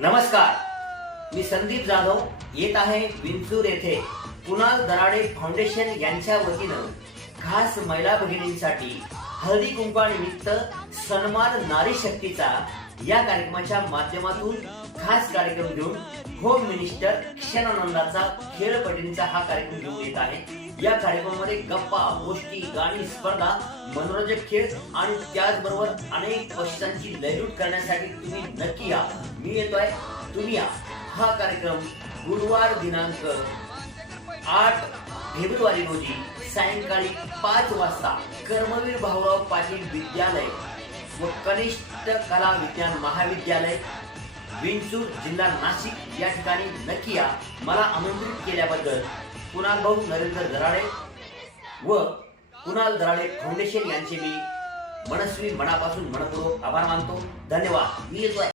नमस्कार, मी संदीप जाधव येत आहे विंचूर येथे कुणाल दराडे फाउंडेशन यांच्या वतीनं खास महिला भगिनींसाठी हळदी कुंकवानिमित्त सन्मान नारी शक्तीचा या कार्यक्रमाच्या माध्यमातून खास कार्यक्रम घेऊन होम मिनिस्टर क्षणानंदाचा खेळपट्टींचा हा कार्यक्रम घेऊन येत आहे। या कार्यक्रमामध्ये गप्पा गोष्टी गाणी स्पर्धा मनोरंजक खेळ आणि त्याचबरोबर अनेक पक्षांची लयलूट करण्यासाठी तुम्ही नक्की या। मी येतोय, तुम्ही या। हा कार्यक्रम गुरुवार दिनांक 8 फेब्रुवारी रोजी सायंकाळी 5 वाजता कर्मवीर भाऊराव पाटील विद्यालय व कनिष्ठ कला विज्ञान महाविद्यालय विंचूर जिल्हा नाशिक या ठिकाणी नक्की या। मला आमंत्रित केल्याबद्दल कुणाल भाऊ नरेंद्र दराडे व कुणाल दराडे फाउंडेशन यांचे मी मनस्वी मनापासून मनपूर्वक आभार मानतो। धन्यवाद। मी येतोय।